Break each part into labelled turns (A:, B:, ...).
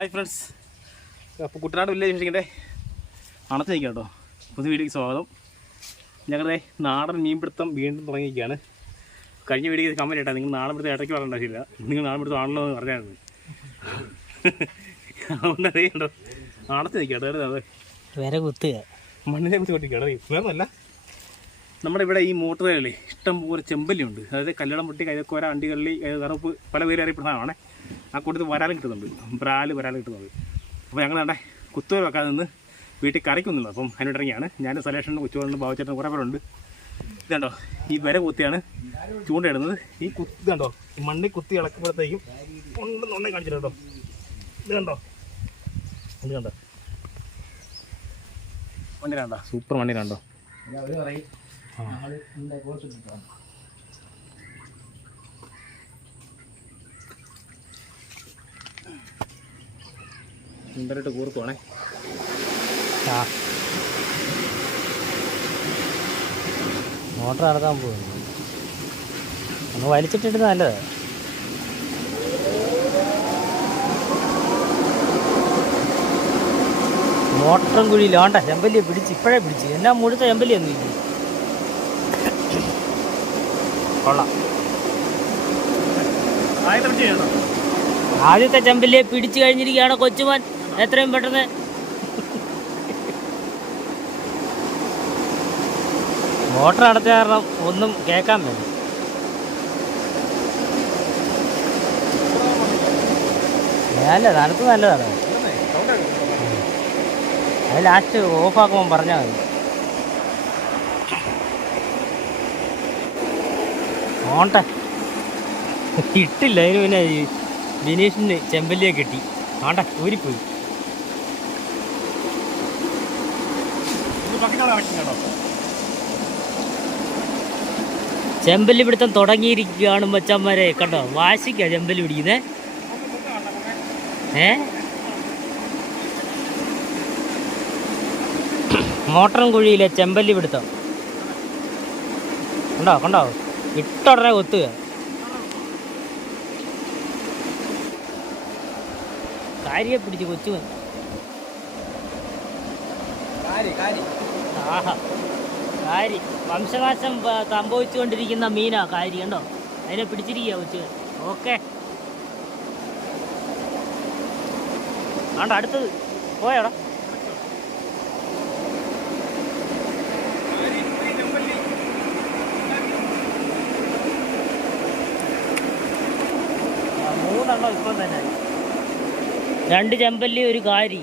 A: Hi friends അപ്പോൾ Kuttanad village ഫിഷിങ്ങിന്റെ അണത്ത് നിൽക്കാം കേട്ടോ. പുതിയ വീഡിയോക്ക് സ്വാഗതം. ഞങ്ങളുടെ നാടൻ മീൻപിടുത്തം വീണ്ടും തുടങ്ങിയിരിക്കുകയാണ്. കഴിഞ്ഞ വീഡിയോയ്ക്ക് കമന്റ് കേട്ടോ നിങ്ങൾ നാടൻ പിടുത്തം ഇടയ്ക്ക് പറയേണ്ട ആവശ്യമില്ല. നിങ്ങൾ നാടൻ പിടുത്തം ആണല്ലോ എന്ന് പറഞ്ഞായിരുന്നു അതുകൊണ്ട് അറിയണ്ടോ അണത്ത് നിൽക്കാം കേട്ടോ. അതെ.
B: വിര കുത്തുക.
A: മണ്ണിനെ കുറിച്ച് കൊണ്ടിരിക്കുകയാണ് വേറൊന്നല്ല നമ്മുടെ ഇവിടെ ഈ മോട്ടറുകളിൽ ഇഷ്ടം പോലെ ചെമ്പല്ലിയുണ്ട്. അതായത് കല്ലടം പൊട്ടി കൈതക്കോര അണ്ടികള്ളി കറുപ്പ് പല പേര് അറിയപ്പെടുന്ന സാധനമാണ്. ആ കൂട്ടത്തിൽ വരാലും കിട്ടുന്നുണ്ട്. ബ്രാൽ വരാലും കിട്ടുന്നത് അപ്പോൾ ഞങ്ങൾ അവിടെ കുത്തുവര വെക്കാതെ നിന്ന് വീട്ടിൽ കറിക്കുന്നുണ്ട്. അപ്പം അതിനിടങ്ങിയാണ് ഇറങ്ങിയാണ് ഞാൻ സലേഷനും കൊച്ചുകൊണ്ട് ബാബുച്ചേട്ടൻ കുറേ പേരുണ്ട്. ഇതുണ്ടോ ഈ വര കുത്തിയാണ് ചൂണ്ടയിടുന്നത്. ഈ കുത്തി ഇതുണ്ടോ ഈ മണ്ണിൽ കുത്തി ഇളക്കുമ്പോഴത്തേക്കും ഉണ്ടെന്നുണ്ടെങ്കിൽ നന്നായി കേട്ടോ. ഇത് കണ്ടോ ഇത് കണ്ടോ. മണ്ണിലാണ്ടോ സൂപ്പർ മണ്ണിലാണ്ടോ സുന്ദരമായിട്ട് കൂർക്കുവാണേ.
B: ആ. മോട്ടർ നടത്താൻ പോകുന്നു ഒന്ന് വലിച്ചിട്ടിട്ട് നല്ലത്. മോട്ടറും കുഴിയില്ല വേണ്ട ചെമ്പല്ലിയെ പിടിച്ച് ഇപ്പോഴേ പിടിച്ച്. എന്നാ മുഴുത്ത ചെമ്പല്ലിയൊന്നും ഇല്ല. കൊള്ളാം.
A: ആദ്യത്തെ
B: ചെമ്പല്ലിയെ പിടിച്ചു കഴിഞ്ഞിരിക്കുകയാണ് കൊച്ചുമോൻ. എത്രയും പെട്ടെന്ന്. മോട്ടർ അടച്ച കാരണം ഒന്നും കേൾക്കാൻ വേണ്ടി നല്ല തണുപ്പ് നല്ലതാണ്. അത് ലാസ്റ്റ് ഓഫാക്കുമ്പോൾ പറഞ്ഞാൽ മതി. ഓണ്ട കിട്ടില്ല അതിന് പിന്നെ ബിനീഷിന് ചെമ്പല്ലിയെ കിട്ടി. ഓണ്ട ഊരിപ്പോയി. ചെമ്പല്ലി പിടുത്തം തുടങ്ങിയിരിക്കുകയാണ് മച്ചന്മാരെ. കണ്ടോ? വാശിക്കാ ചെമ്പല്ലി പിടിക്കുന്നേ. ഏ? മോട്ടറും കുഴിയിലെ ചെമ്പല്ലി പിടുത്തം കണ്ടോ? കണ്ടോ? ഇട്ടുടനെ ഒത്തുക കാരിയെ പിടിച്ച് കൊച്ചു. ആഹാ. കാരി വംശനാശം സംഭവിച്ചുകൊണ്ടിരിക്കുന്ന മീനാ കാരി കണ്ടോ? അതിനെ പിടിച്ചിരിക്കുക കൊച്ചു. ഓക്കെ. ആണ്ട അടുത്തത്. പോയാടാ. മൂന്നെണ്ണം ഇപ്പം തന്നെ. രണ്ട് ചെമ്പല്ലി ഒരു കാരി.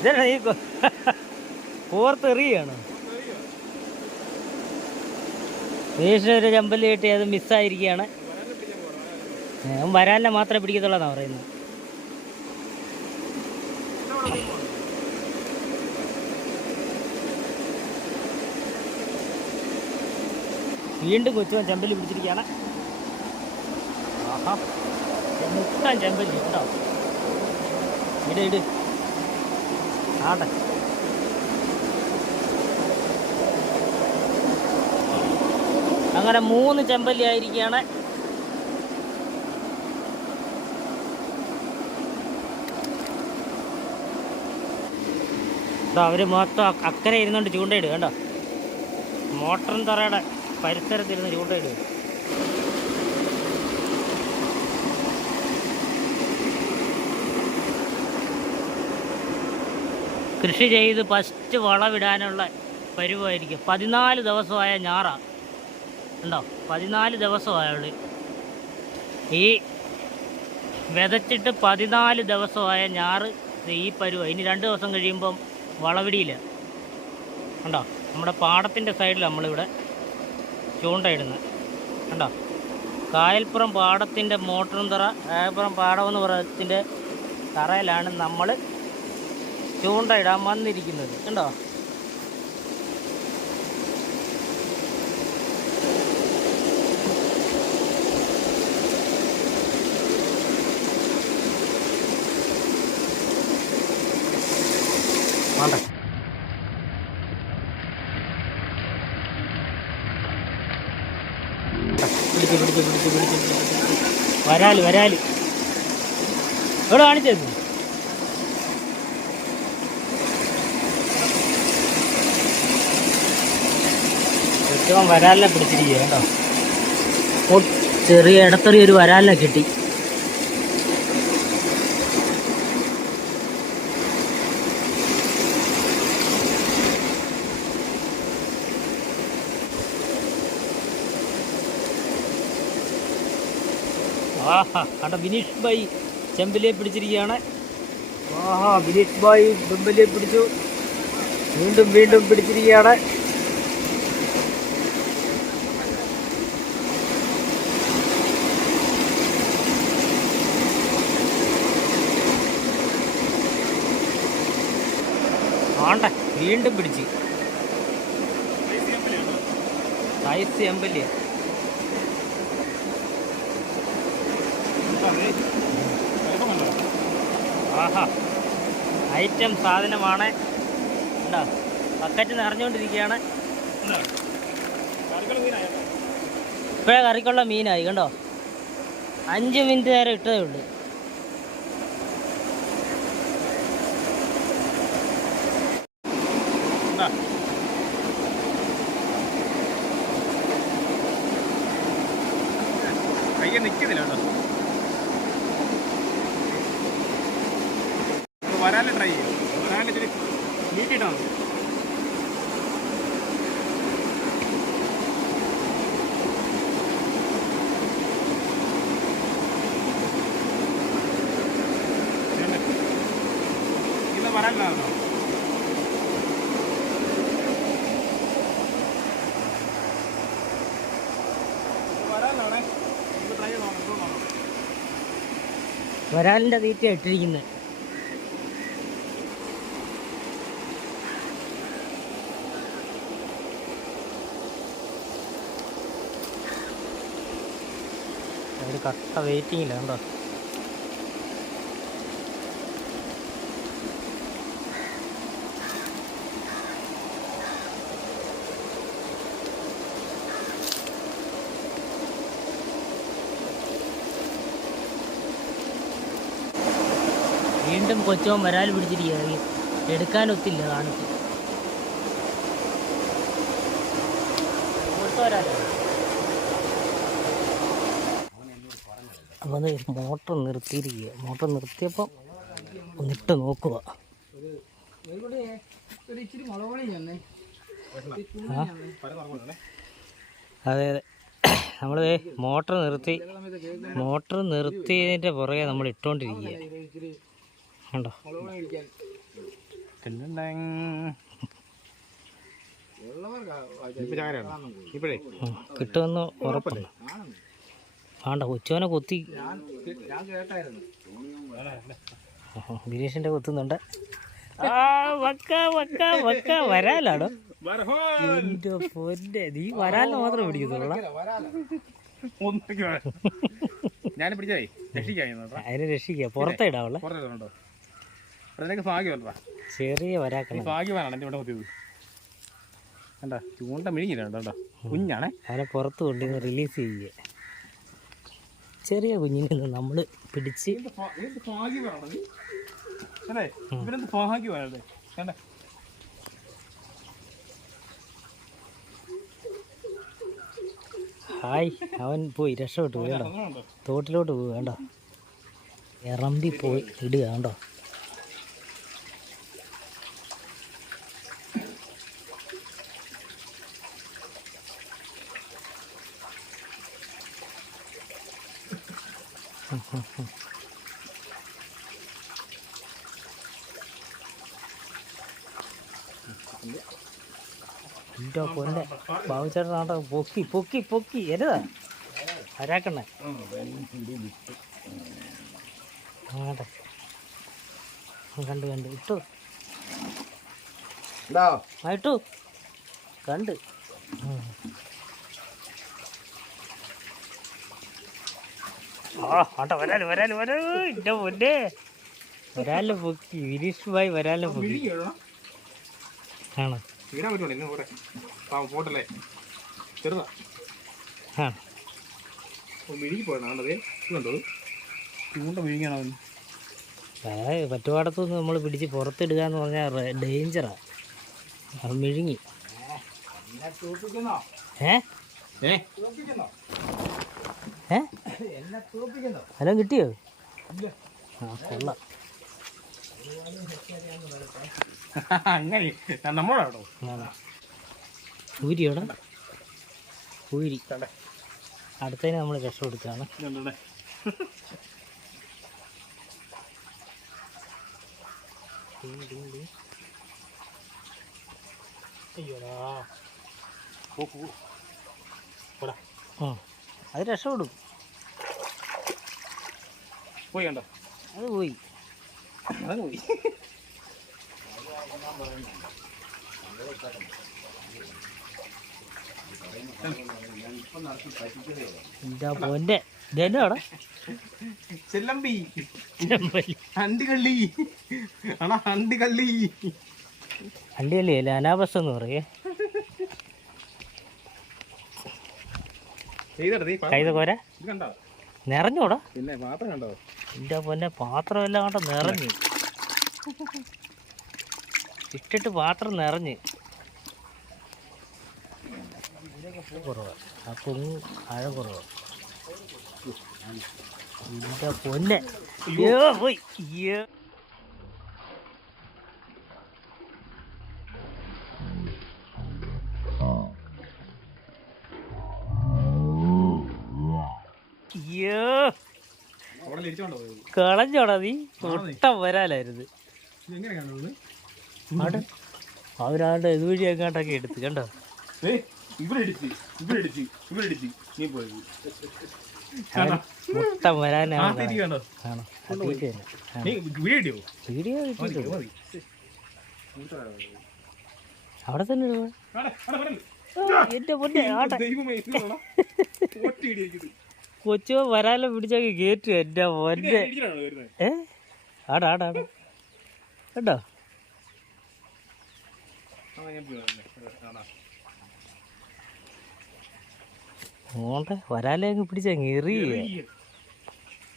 B: ഇതന്നെ നീ കോർത്തെറിയാണ് വീട്ടിൽ ഒരു ചമ്പൽ കിട്ടി അത് മിസ്സായിരിക്കുകയാണ് വരാനില്ല മാത്രമേ പിടിക്കത്തുള്ളൂ എന്നാ പറയുന്നത്. വീണ്ടും കൊച്ചുവൻ ചെമ്പല്ലി പിടിച്ചിരിക്കുകയാണ്. ആഹാ മുട്ടാൻ ചെമ്പല്ലി കേട്ടോ ഇട് ഇട്. ആട്ടെ. അങ്ങനെ മൂന്ന് ചെമ്പല്ലി ആയിരിക്കുകയാണ് അവർ മൊത്തം അക്കരെ ഇരുന്നുകൊണ്ട് ചൂണ്ടയിടുക കേട്ടോ മോട്ടറും തറയുടെ പരിസരത്തിരുന്ന് ചൂണ്ടയിടുക കൃഷി ചെയ്ത് ഫസ്റ്റ് വളവിടാനുള്ള പരിവായിരിക്കും. പതിനാല് ദിവസമായ ഞാറാണ് ഉണ്ടോ പതിനാല് ദിവസമായുള്ളൂ ഈ വിതച്ചിട്ട് പതിനാല് ദിവസമായ ഞാറ് ഈ പരുവ. ഇനി രണ്ട് ദിവസം കഴിയുമ്പം വളവിടിയില്ല. ഉണ്ടോ നമ്മുടെ പാടത്തിന്റെ സൈഡിൽ നമ്മളിവിടെ ചൂണ്ടയിടുന്നത് കണ്ടോ? കായൽപ്പുറം പാടത്തിന്റെ മോട്ടറും തറ കായൽപ്പുറം പാടമെന്ന് പറയത്തിന്റെ തറയിലാണ് നമ്മൾ ചൂണ്ട ഇടാൻ വന്നിരിക്കുന്നത്. കണ്ടോ? വരാൽ വരാൽ. എവിടെ കാണിച്ചു ഏറ്റവും വരാലിനെ പിടിച്ചിരിക്കുക കേട്ടോ. ഓ, ചെറിയ ഇടത്തറി ഒരു വരാലിനെ കിട്ടി. ആഹാ അവിടെ ബിനീഷ് ഭായി ചെമ്പിലെ പിടിച്ചിരിക്കുകയാണ്. ആഹാ ബിനീഷ് ഭായി ചെമ്പിലെ പിടിച്ചു. വീണ്ടും വീണ്ടും പിടിച്ചിരിക്കുകയാണ് ആണ്ട വീണ്ടും പിടിച്ച്. സൈസ് എമ്പല്ലേ ആഹാ. ഐറ്റം സാധനമാണ്. ഉണ്ടോ ബക്കറ്റ് നിറഞ്ഞുകൊണ്ടിരിക്കുകയാണ്. ഇപ്പോഴേ കറിക്കുള്ള മീനായി കണ്ടോ? അഞ്ച് മിനിറ്റ് നേരം ഇട്ടതേ ഉള്ളൂ.
A: കയ്യെ നിൽക്കുന്നില്ല കേട്ടോ. വരാനും ട്രൈ ചെയ്യും. വരാലെ ഇച്ചിരി I don't വരാനാണോ വരാനാണേ ഇത് ട്രൈ ചെയ്ത് നോക്കാം ഇത് നോക്കാം
B: വരാലിന്റെ തീറ്റ ഇട്ടിരിക്കുന്നത് ഒരു കട്ട ഇല്ല കണ്ടോ? വീണ്ടും കൊച്ചോൻ വരാൽ പിടിച്ചിരിക്കുക എടുക്കാനൊത്തില്ല കാണിച്ച് അപ്പം മോട്ടർ നിർത്തിയിരിക്കുക. മോട്ടർ നിർത്തിയപ്പോൾ ഒന്നിട്ട് നോക്കുക. അതെ അതെ. നമ്മൾ മോട്ടർ നിർത്തി മോട്ടർ നിർത്തിയതിന്റെ പുറകെ നമ്മൾ ഇട്ടുകൊണ്ടിരിക്കുക കണ്ടോ
A: ഇപ്പോഴേ?
B: കിട്ടുമെന്ന് ഉറപ്പുണ്ട് വേണ്ട കൊച്ചുവനെ കുത്തി. ഓഹോ, ഗിരീഷിന്റെ കുത്തുന്നുണ്ട്. ആ വക്ക വക്ക വക്ക വരാലാണോ പൊന്നെ നീ വരാലിന് മാത്രമേ പിടിക്കത്തുള്ള.
A: ഞാൻ പിടിച്ചേ രക്ഷിക്കാം
B: അതിനെ രക്ഷിക്കുക. പുറത്തിടാവുള്ള
A: പുറത്തുണ്ടോ അതിനൊക്കെ
B: ചെറിയ
A: എന്റെ ഇവിടെ കുത്തിയത്. കണ്ട ചൂണ്ട കേട്ടോ കുഞ്ഞാണേ.
B: അതിനെ പുറത്ത് കൊണ്ടുവന്ന് റിലീസ് ചെയ്യുക. ചെറിയ കുഞ്ഞിനെ നമ്മൾ പിടിച്ച്
A: അല്ലേ? ഇവരെന്ത് കണ്ടേ?
B: ഹായ് അവൻ പോയി രക്ഷപ്പെട്ടു പോയി കേട്ടോ തോട്ടിലോട്ട് പോവുക വേണ്ട ഇറമ്പി പോയി ഇടുക കണ്ടോ? എന്റെ പൊന്നെ. ബാബുചേട്ടൻ ആണ്ടോ പൊക്കി പൊക്കി പൊക്കി. എന്നതാ? ആരാക്കണേ ആട്ടെ കണ്ട് കണ്ട്. ഇട്ടു. ആ ഇട്ടു. കണ്ട്. ആ. ആട്ടോ
A: വരാൽ വരാൽ ചെറുതാ.
B: പറ്റുപാടത്തു നമ്മൾ പിടിച്ച് പുറത്തിടുക എന്ന് പറഞ്ഞാൽ ഡേഞ്ചറാണ് അത് മിഴുങ്ങി. ഏ
A: ഏ?
B: ഹലോ കിട്ടിയോ? കൊള്ളാം.
A: അങ്ങനെ നമ്മളാണോ?
B: അടുത്തതിന് നമ്മൾ രക്ഷ കൊടുത്താണ്
A: അയ്യോടാ. ഓ
B: ആ. അത് രക്ഷപ്പെടും.
A: പോയി കണ്ടോ?
B: അത് പോയി.
A: പോയി.
B: എന്റെ പൊന്നെ ഇതെന്നാടാ
A: ചെല്ലമ്പി. അണ്ടികള്ളി. ആണോ? അണ്ടികള്ളി
B: അല്ല അനാബസ് എന്ന് പറയേ
A: ചെയ്തടേ
B: കൈത കോര
A: ഇത് കണ്ടോ
B: നിറഞ്ഞോടാ.
A: പിന്നെ മാത്രം കണ്ടോ?
B: എന്റെ പൊന്നെ പാത്രം എല്ലാം കണ്ട? നിറഞ്ഞു. ഇട്ടിട്ട് പാത്രം നിറഞ്ഞ്. കുറവാ. ആ കുഞ്ഞ് ആഴം കുറവാ. എന്റെ പൊന്നെ. അയ്യോ. പോയി. അയ്യോ. കളഞ്ഞോടാ നീ. ഒട്ടം വരാലായിരുന്നു. അവരാളുടെ ഇതുവഴി എങ്ങാണ്ടൊക്കെ എടുത്ത് കണ്ടോ? മുട്ടം വരാനാണ്. അവിടെ തന്നെ എന്റെ പൊന്നെ ആട്ടെ കൊച്ചു വരാല പിടിച്ചൊക്കെ കയറ്റു എന്റെ
A: മോന്റെ
B: ഏ? ആടാ ആടാ കേട്ടോ മോണ്ടെ വരാലേ അങ്ങ് പിടിച്ച
A: എറി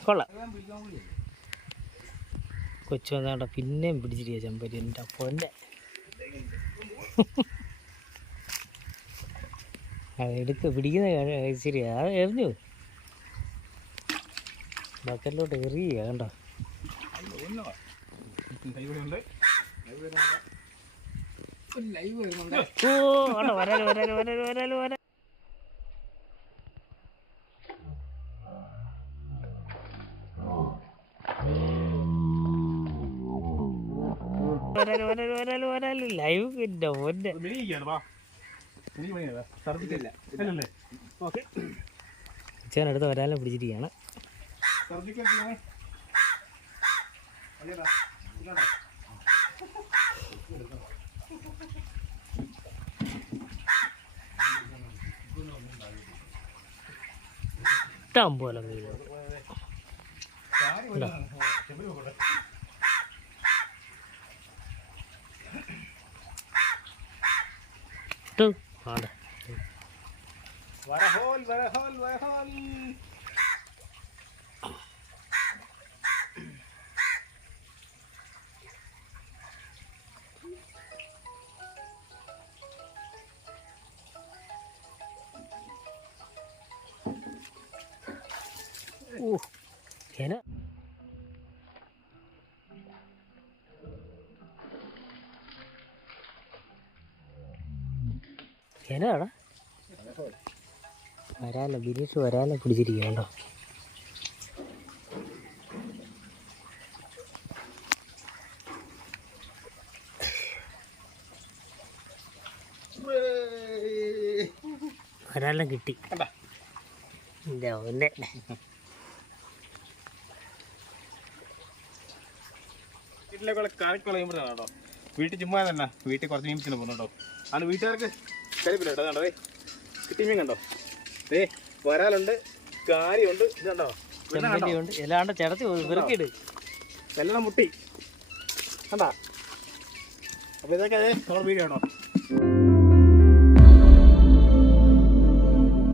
B: കൊള്ളാം. കൊച്ചു വന്നാട പിന്നെയും പിടിച്ചിരിക്കുക ചെമ്പരി എന്റെ അപ്പോന്റെ അതെടുത്ത് പിടിക്കുന്ന ശരി അത് എറിഞ്ഞു. ബക്കറ്റിലോട്ട് എറിയുക കണ്ടോ? ഓ കണ്ടോ ലൈവ് പിന്നെ
A: ഒന്നെ ചേട്ടൻ
B: അടുത്ത് വരാലും പിടിച്ചിരിക്കുകയാണ് ഇഷ്ടം പോലെ മീൻ. ഇട്ടു ആടെ.
A: വരഹോൽ വരഹോൽ വരഹോൽ.
B: ചേന ചേനാടാ വരാല ബിനീഷ് വരാല പിടിച്ചിരിക്കുകയാണോ വരാല കിട്ടി. എന്റെ
A: വീട്ടിലേക്കുള്ള കാണിക്കുള്ള കഴിയുമ്പോഴാണ് കേട്ടോ. വീട്ടിൽ ചുമ്മാ തന്നെ. വീട്ടിൽ കുറച്ച് മീൻ പിടിച്ചു പോകുന്നുണ്ടോ ആണ് വീട്ടുകാർക്ക് കരിപ്പില്ല കേട്ടോ കണ്ടോ കിട്ടി മീൻ കണ്ടോ? ഏ വരാലുണ്ട് കാര്യമുണ്ട്
B: ഇതുണ്ടോ എല്ലാണ്ട് ചിടത്തി വെറുക്കിട്.
A: എല്ലാം മുട്ടി. കണ്ടാ? അപ്പോൾ ഇതൊക്കെ അതെ നമ്മുടെ വീഡിയോ ആണോ?